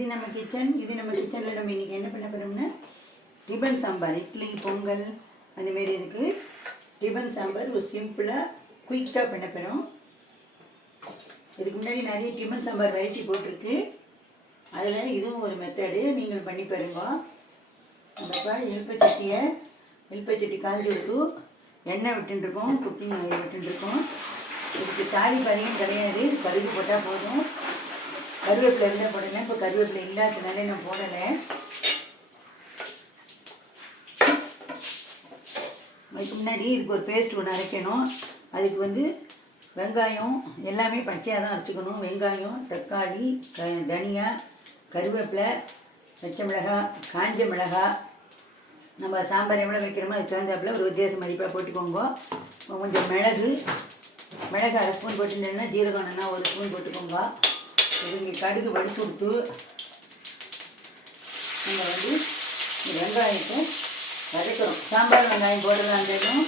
இது நம்ம கிச்சனில் நம்ம இன்றைக்கி என்ன பண்ண போகிறோம்னா டிபன் சாம்பார், இட்லி பொங்கல் அந்தமாரி இதுக்கு டிபன் சாம்பார் ஒரு சிம்பிளாக குயிக்காக பண்ண போகிறோம். இதுக்கு முன்னாடி நிறைய டிபன் சாம்பார் வெரைட்டி போட்டிருக்கு. அதில் இதுவும் ஒரு மெத்தடு, நீங்கள் பண்ணி பாருங்க. நம்மப்பா எலுப்பச்சட்டி காய்ச்சி விட்டு எண்ணெய் விட்டுருக்கோம், குக்கிங் ஆயில் விட்டுருக்கோம். இதுக்கு தாளிப்பறையும் கிடையாது, கடுகு போட்டால் போதும். கருவேப்பிலை இருந்தால் போடலை, இப்போ கருவேப்பிலை இல்லாததுனால நான் போடலை. அதுக்கு முன்னாடி இதுக்கு ஒரு பேஸ்ட் ஒன்று அரைக்கணும். அதுக்கு வெங்காயம் எல்லாமே பச்சையாக தான் அரைச்சிக்கணும். வெங்காயம், தக்காளி, தனியா, கருவேப்பிலை, பச்சை மிளகாய், காஞ்ச மிளகாய், நம்ம சாம்பார் எவ்வளோ வைக்கிறோமோ அதுக்கு தகுந்தாப்பில் ஒரு வித்தியாசம் மதிப்பாக போட்டுக்கோங்க. கொஞ்சம் மிளகு அரை ஸ்பூன் போட்டுட்டேன்னா, ஜீரகம்னா 1 ஸ்பூன் போட்டுக்கோங்க. இது இங்கே கடுகு வடிச்சு கொடுத்து நம்ம இந்த வெங்காயத்தை வதக்கிறோம். சாம்பார் வெங்காயம் போடுறதா இருந்தாலும்,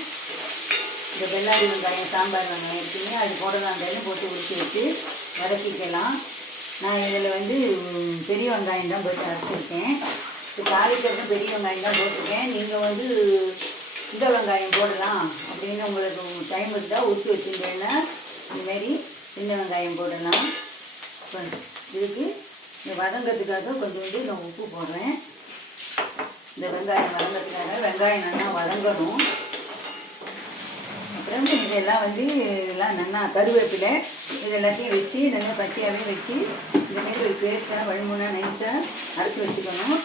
இந்த வெள்ளாரி வெங்காயம் சாம்பார் வெங்காயம் இருக்குங்க, அது போடுறதா இருந்தாலும் போட்டு உரிச்சு வச்சு வதக்கிக்கலாம். நான் இதில் பெரிய வெங்காயம் தான் போட்டு அரைச்சிருக்கேன். இப்போ தாளிக்கிறது பெரிய வெங்காயம் தான் போட்டிருக்கேன். நீங்கள் இந்த வெங்காயம் போடலாம் அப்படின்னு உங்களுக்கு டைம் இருந்தால் உரிச்சு வச்சுருந்தேன்னா இதுமாரி சின்ன வெங்காயம் போடலாம். இதுக்கு இந்த வதங்கிறதுக்காக கொஞ்சோண்டு நான் உப்பு போடுறேன். இந்த வெங்காயம் வதங்கிறதுக்காக வெங்காயம் நல்லா வதங்கணும். அப்புறம் இதெல்லாம் இதெல்லாம் நல்லா கருவேப்பிலை இது எல்லாத்தையும் வச்சு நல்லா பச்சையாகவே வச்சு இந்தமாரி ஒரு பேஸ்ட்டாக வழுமுன்னா நைஸாக அரைச்சி வச்சுக்கணும்.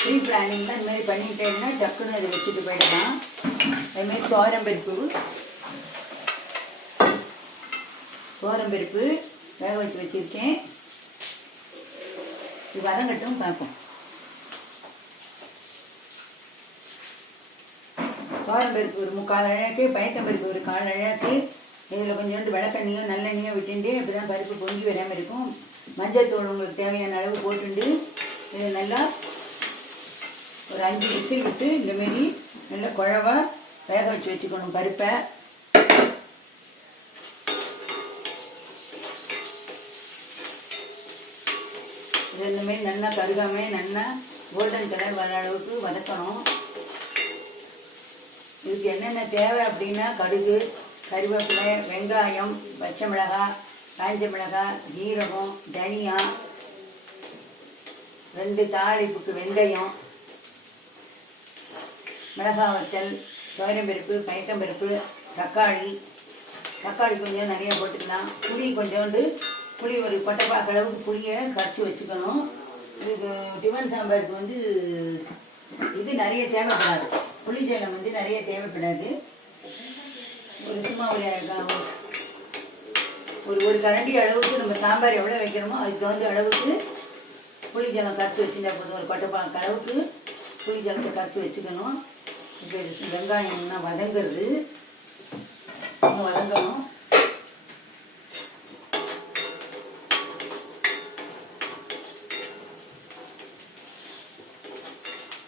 ப்ரீ பிளானிங்லாம் இதுமாரி பண்ணிட்டேன்னா டக்குன்னு அதை வச்சுட்டு போயிடலாம். அதுமாரி தோரம்பருப்பு வேக வச்சு வச்சுருக்கேன். இது வதங்கட்டும் பார்ப்போம். தோரம்பருப்பு ஒரு 3/4 அழகு, பயத்தம்பருப்பு ஒரு 1/4 அழகு. இதில் கொஞ்சோண்டு விளக்கெண்ணியோ நல்லெண்ணியோ விட்டுண்டு அப்படி தான் பருப்பு பொங்கி வராமல் இருக்கும். மஞ்சள் தூள் உங்களுக்கு தேவையான அளவு போட்டுண்டு இது நல்லா ஒரு 5 விசில் விட்டு இந்தமாரி நல்லா குழவா வேக வச்சு வச்சுக்கணும் பருப்பை. இது இந்தமாரி நல்லா கருகாமல் நல்லா கோல்டன் கலர் வர அளவுக்கு வதக்கணும். இதுக்கு என்னென்ன தேவை அப்படின்னா கடுகு, கருவேப்பிலை, வெங்காயம், பச்சை மிளகாய், காஞ்ச மிளகாய், ஜீரகம், தனியா, 2 தாளிப்புக்கு வெந்தயம், மிளகாய் வத்தல், தோரம்பருப்பு, பயத்தம்பருப்பு, தக்காளி கொஞ்சம் நிறைய போட்டுக்கலாம். புளி ஒரு கொட்டைப்பாக்கு அளவுக்கு புளியை கரைச்சி வச்சுக்கணும். இதுக்கு டிஃபன் சாம்பாருக்கு இது நிறைய தேவைப்படாது. புளிஜலம் நிறைய தேவைப்படாது. ஒரு சும்மா ஒரு கரண்டி அளவுக்கு நம்ம சாம்பார் எவ்வளோ வைக்கிறோமோ அதுக்கு தகுந்த அளவுக்கு புளிஜலம் கரைச்சி வச்சுட்டா போதும். ஒரு கொட்டைப்பாக்கு அளவுக்கு புளிஜலத்தை கரைச்சி வச்சுக்கணும். இப்போ வெங்காயம் என்ன வதங்கிறது, வதங்கணும்.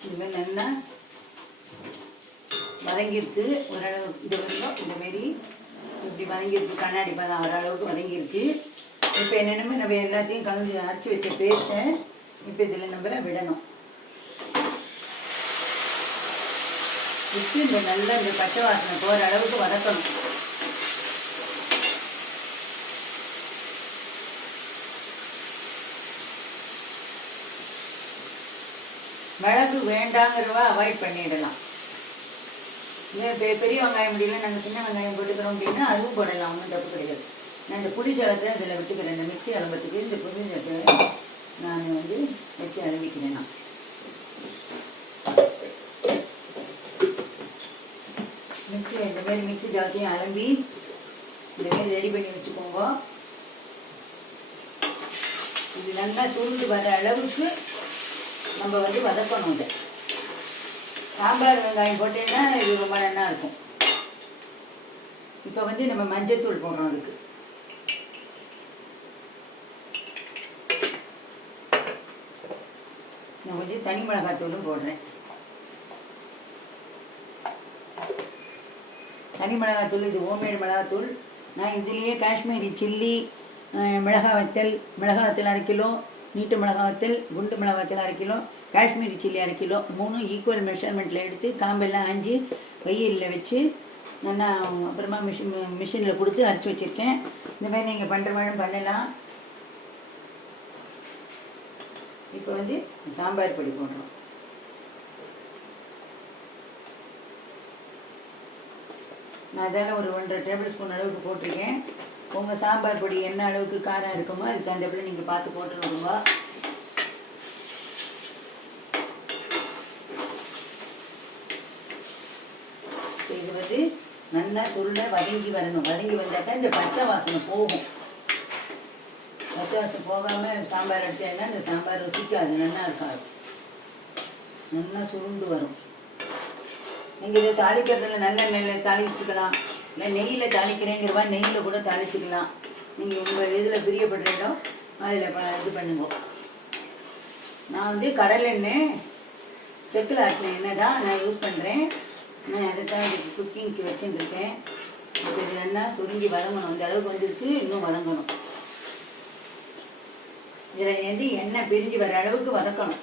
இதுமாரி நல்லா வதங்கிருக்கு. ஓரளவு இந்தமாரி இப்படி வதங்கிருக்கு, கண்ணாடி பதம் வர அளவுக்கு வதங்கிருக்கு. இப்போ என்னென்னமோ நம்ம எல்லாத்தையும் கலந்து அரைச்சி வச்ச பேஸ்ட்டை இப்போ இதில் நம்ம விடணும். விட்டு நல்லா இந்த பச்சை வாசனை போகிற அளவுக்கு வதக்கணும். மிளகு வேண்டாங்கிறவா அவாய்ட் பண்ணிடலாம். பெரிய வெங்காயம் முடியல, நாங்கள் சின்ன வெங்காயம் போட்டுக்கிறோம் அப்படின்னா அதுவும் போடலாம், ஒன்றும் தப்பு கிடையாது. நான் இந்த புளி ஜலத்தை இதில் விட்டுக்கிறேன். இந்த மிக்சி அலம்பத்துக்கு இந்த புளி ஜலத்தை நான் வச்சு அலம்பிக்கிறேன். நான் இந்தமாரி மிக்சி ஜலத்தையும் அலம்பி இந்தமாரி ரெடி பண்ணி வச்சுக்கோங்க. இது நல்லா சுருண்டு வர அளவுக்கு நம்ம வதக்கணும். இதை சாம்பார் வெங்காயம் போட்டேன்னா இது ரொம்ப நல்லா இருக்கும். இப்போ நம்ம மஞ்சள் போடுறோம். அதுக்கு நான் கொஞ்சம் தனி மிளகாத்தூளும் போடுறேன். தனி மிளகாத்தூள் இது ஹோம்மேடு மிளகாத்தூள். நான் இதுலேயே காஷ்மீரி சில்லி மிளகாய் வத்தல், மிளகாய் வத்தல் 1/2 கிலோ, நீட்டு மிளகாய் வத்தல், குண்டு மிளகாய் வத்தல் 1/2 kilo, Kashmiri chilli 1/2 kilo, 3 equal மெஷர்மெண்ட்டில் எடுத்து காம்பெல்லாம் ஆஞ்சி வெயிலில் வச்சு நல்லா அப்புறமா மிஷினில் கொடுத்து அரைச்சி வச்சுருக்கேன். இந்த மாதிரி நீங்கள் பண்ணுற மாதிரி பண்ணலாம். இப்போ வந்து சாம்பார் பொடி போடுறோம். நான் அதில் ஒரு 1.5 டேபிள் ஸ்பூன் அளவுக்கு போட்டிருக்கேன். உங்கள் சாம்பார் பொடி என்ன அளவுக்கு காரம் இருக்குமோ அதுக்கு தகுந்தபடி நீங்கள் பார்த்து போட்டு விடுங்க. இது வந்து நல்லா சுருளை வதங்கி வரணும். வதங்கி வந்தாக்கா இந்த பச்சை வாசனை போகும். பச்சை வாசனை போகாமல் சாம்பார் அடித்தேன்னா இந்த சாம்பார் ருசிக்காது, நல்லா இருக்காது. நல்லா சுருண்டு வரும். நீங்கள் இதை தாளிக்கிறதுல நல்லெண்ணெயில் தாளிச்சுக்கலாம், இல்லை நெய்யில் தாளிக்கிறேங்கிறவா நெய்யில் கூட தாளிச்சுக்கலாம். நீங்கள் உங்கள் இதில் பிரியப்படுறீங்களோ அதில் இது பண்ணுங்க. நான் வந்து கடலெண்ணெய் செக்கில் ஆட்டின எண்ணெய் தான் நான் யூஸ் பண்ணுறேன். நான் அதை தான் இதுக்கு குக்கிங்க்கு வச்சுருக்கேன். இப்போ இது நல்லா சுருங்கி வதங்கணும். இந்த அளவுக்கு வந்துருக்கு, இன்னும் வதங்கணும். இதில் வந்து எண்ணெய் பிரிஞ்சு வர அளவுக்கு வதக்கணும்.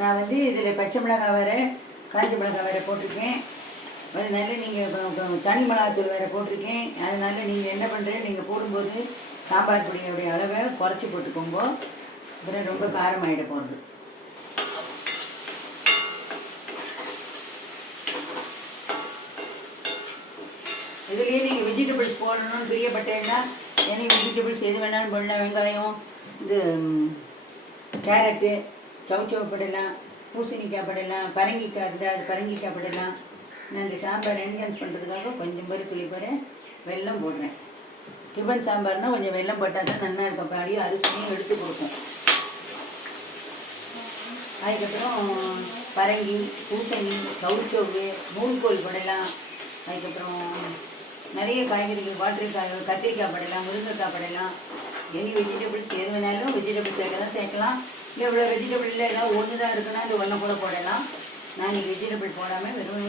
நான் வந்து இதில் பச்சை மிளகாய் வேறு காஞ்ச மிளகாய் வேறு போட்டிருக்கேன். அதனால நீங்கள் தனி மிளகாத்தூள் வேறு போட்டிருக்கேன். அதனால் நீங்கள் என்ன பண்ணுறேன், நீங்கள் போடும்போது சாம்பார் பொடியோடைய அளவை குறைச்சி போட்டுக்கோங்க. அப்புறம் ரொம்ப காரமாயிட போகிறது. இதுலேயே நீங்கள் வெஜிடபிள்ஸ் போடணும்னு பிரியப்பட்டேன்னா எனி வெஜிடபிள்ஸ் எது வேணாலும் போடலாம். வெங்காயம், இது கேரட்டு, சவுச்சவு போடலாம், பூசணிக்காய் போடலாம், பரங்கிக்காய் இருந்தால் அது பரங்கிக்காய் போடலாம். நான் இந்த சாம்பார் என்ஹான்ஸ் பண்ணுறதுக்காக கொஞ்சம் துளி வெல்லம் போடுறேன். டிஃபன் சாம்பார்னால் கொஞ்சம் வெல்லம் போட்டால் தான் நல்லா இருக்கும். அப்படியே அரிசியும் எடுத்து கொடுக்கும். அதுக்கப்புறம் பரங்கி, பூசணி, சவுச்சவு, மூழ்கோல் போடலாம். அதுக்கப்புறம் நிறைய காய்கறிகள், வாட்டரிக்காய், கத்திரிக்காய் போடலாம், முருங்கைக்காய் போடலாம். எனி வெஜிடபிள்ஸ் எது வேணாலும் வெஜிடபிள்ஸ் சேர்க்க தான் சேர்க்கலாம். இல்லை இவ்வளோ வெஜிடபிள் இல்லை, ஏதாவது ஒன்று தான் இருக்குன்னா அது ஒன்றை கூட போடலாம். நான் இன்றைக்கி வெஜிடபிள் போடாமல் வெறும்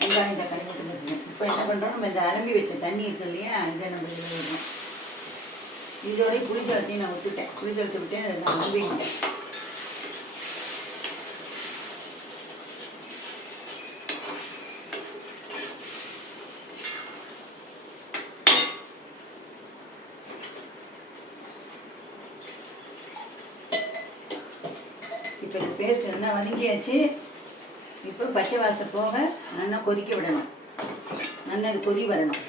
வெங்காயம் தக்காளி மட்டும் வச்சுக்கேன். இப்போ என்ன பண்ணுறோம், நம்ம இந்த அலம்பி வச்ச தண்ணி இருக்குது இல்லையா, இதை நம்ம இதில் விடணும். இதோடய புளிஜலத்தையும் நான் விட்டுட்டேன். புளிஜலத்தை விட்டு அதை நான் நம்பிக்கிட்டேன். இப்போ இந்த பேஸ்ட் நல்லா வதங்கியாச்சு. இப்போ பச்சை வாசம் போக நல்லா கொதிக்க விடணும். நல்லா இது கொதி வரணும்.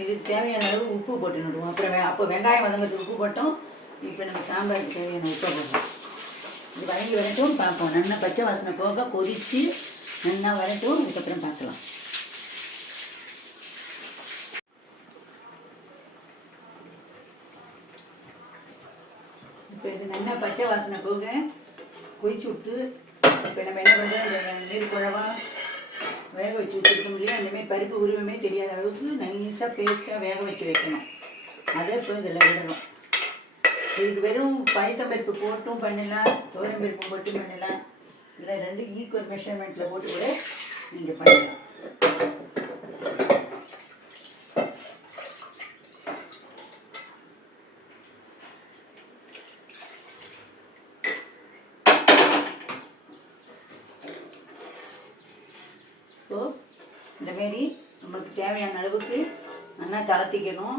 இதுக்கு தேவையான அளவு உப்பு போட்டு விடுவோம். அப்புறம் அப்போ வெங்காயம் வதங்கிறதுக்கு உப்பு போட்டோம். இப்போ நம்ம சாம்பாருக்கு தேவையான உப்பை போட்டோம். இது வதங்கி வரட்டும் பார்ப்போம். நல்லா பச்சை வாசனை போக கொதித்து நல்லா வரட்டும். அதுக்கப்புறம் பார்க்கலாம். இப்போ இது நல்லா பச்சை வாசனை போக கொதிச்சு விட்டு இப்போ நம்ம என்ன பண்ணுறோம், நெல் குழவா வேக வச்சு வச்சுருக்கோம் இல்லையா, அந்தமாரி பருப்பு உருவமே தெரியாத அளவுக்கு நைஸாக பேஸ்ட்டாக வேக வச்சு வைக்கணும். அதை இப்போ இதில் விடணும். இதுக்கு வெறும் பயத்தம்பருப்பு போட்டும் பண்ணலாம், தோரம்பருப்பு போட்டும் பண்ணலாம். இல்லை 2 ஈக்குவல் மெஷர்மெண்ட்டில் போட்டு கூட நீங்கள் பண்ணலாம். ஸோ இந்தமாரி நம்மளுக்கு தேவையான அளவுக்கு நல்லா தளர்த்திக்கணும்.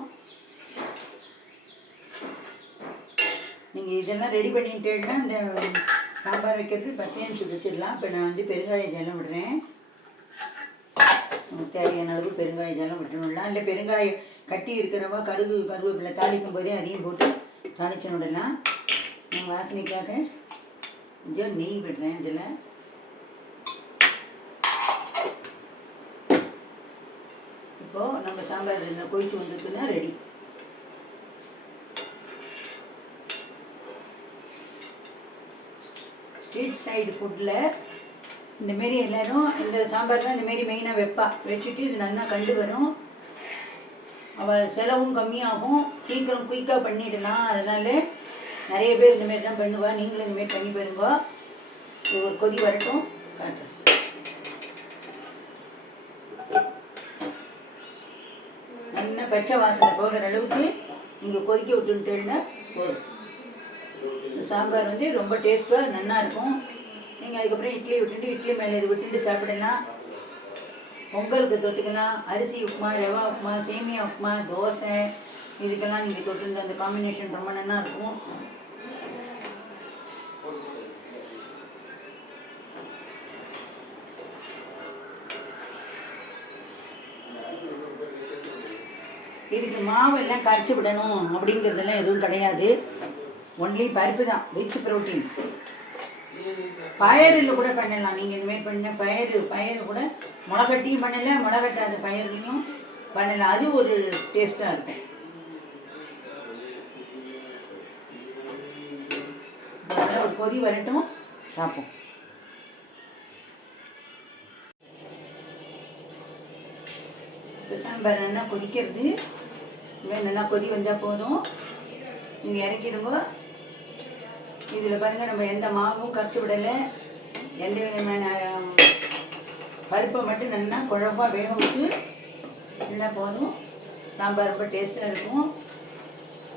நீங்கள் இதெல்லாம் ரெடி பண்ணிட்டேன்னா இந்த சாம்பார் வைக்கிறதுக்கு 10 நிமிஷம் வச்சிடலாம். இப்போ நான் வந்து பெருங்காய ஜலம் விடுறேன். தேவையான அளவு பெருங்காய ஜலம் விட்டுணுடலாம். இல்லை பெருங்காயம் கட்டி இருக்கிறவா கடுகு கருவேப்பிலை தாளிக்கும் போதே அதையும் போட்டு தாளிச்சு விடலாம். நான் வாசனைக்காக கொஞ்சம் நெய் விடுறேன். இதில் இப்போது நம்ம சாம்பார் கொதிச்சு வந்துருக்குன்னா ரெடி. ஸ்ட்ரீட் சைடு ஃபுட்டில் இந்தமாரி எல்லோரும் இந்த சாம்பார் தான் இந்தமாரி மெயினாக வச்சுட்டு இது நல்லா கண்டு வரும். அவள் செலவும் கம்மியாகும், சீக்கிரம் குயிக்காக பண்ணிடலாம். அதனால் நிறைய பேர் இந்தமாரி தான் பண்ணுவா. நீங்களும் இந்தமாரி பண்ணி பாருங்க. ஒரு கொதி வரட்டும் காட்டுறேன். பச்சை வாசனை போகிற அளவுக்கு நீங்கள் கொதிக்க விட்டுட்டேன்னா போதும். சாம்பார் வந்து ரொம்ப டேஸ்ட்டாக நல்லாயிருக்கும். நீங்கள் அதுக்கப்புறம் இட்லி விட்டுட்டு இட்லி மேலே இது விட்டுட்டு சாப்பிடலாம். பொங்கலுக்கு தொட்டுக்கலாம். அரிசி உப்புமா, ரவா உப்புமா, சேமியா உப்புமா, தோசை இதுக்கெல்லாம் நீங்கள் தொட்டு அந்த காம்பினேஷன் ரொம்ப நல்லா இருக்கும். இதுக்கு மாவெல்லாம் கரைச்சி விடணும் அப்படிங்கிறதெல்லாம் எதுவும் கிடையாது. ஒன்லி பருப்பு தான், ரிச் ப்ரோட்டீன். பயறில் கூட பண்ணலாம். நீங்கள் இந்தமாரி பண்ண பயிறு கூட முளைக்கட்டியும் பண்ணலாம், முளைக்கட்டாத பயிர்லையும் பண்ணலாம். அது ஒரு டேஸ்ட்டாக இருக்கும். ஒரு கொதி வரட்டும், பார்ப்போம். சாம்பார் நல்லா கொதிக்கிறது. நல்லா கொதி வந்தால் போதும், நீங்கள் இறக்கிடுங்க. இதில் பாருங்கள், நம்ம எந்த மாவும் கரைச்சி விடலை. எந்த விதமான பருப்பை மட்டும் நல்லா குழம்பாக வேக விட்டு நல்லா போதும். சாம்பார் ரொம்ப டேஸ்ட்டாக இருக்கும்.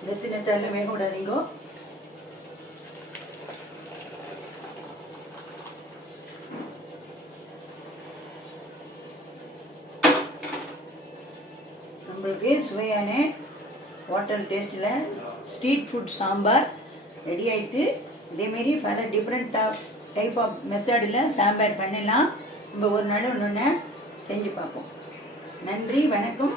நெத்தாரில் வேக விடாதீங்க. நம்மளுக்கு சுவையான ஹோட்டல் டேஸ்ட்டில் ஸ்ட்ரீட் ஃபுட் சாம்பார் ரெடி ஆகிட்டு. இதேமாரி பல டிஃப்ரெண்ட் டைப் ஆஃப் மெத்தடில் சாம்பார் பண்ணலாம். நம்ம ஒரு நாள் ஒன்று செஞ்சு பார்ப்போம். நன்றி, வணக்கம்.